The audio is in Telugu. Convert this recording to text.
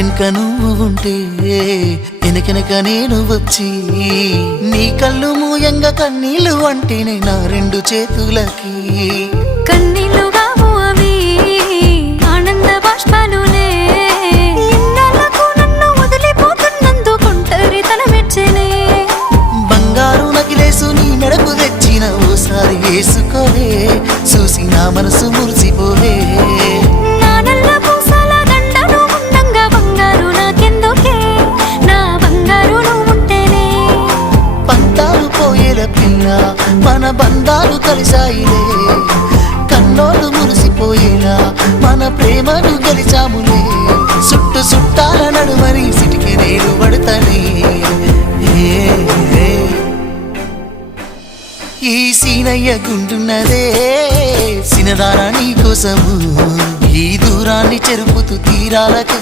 ఇంటెనక నువ్వు ఉంటే వెనకెనక నేను వచ్చి నీ కళ్ళు మూయంగా కన్నీళ్ళు అంటేనే నా రెండు చేతులకి కన్నీళ్ళు కావు అవి ఆనంద బాష్పాలులే ఇన్నాళ్ళకు నన్ను వదిలిపోతున్నందుకు ఒంటరితనం మెచ్చనే బంగారు నగిలేసు నీ మెడకు తెచ్చిన ఓసారి వేసుకోలే చూసి నా మనసు మురిసిపోలే నా నల్ల పూసల దండను ఉండంగా బంగారు నాకెందుకే నా బంగారు నువ్వు ఉంటేనే పంతాలు పోయేల పిల్ల మన బంధాలు కలిసాయిలే కన్నోళ్ళు మురిసిపోయేలా మన ప్రేమను గెలిచాములే చుట్టు చుట్టాల నడుమని సిటికి నేను పడతానే ఈ సీనయ్య గుంటున్నదే సినదారా నీ కోసము ఈ దూరాన్ని చెరుపుతూ తీరాలకి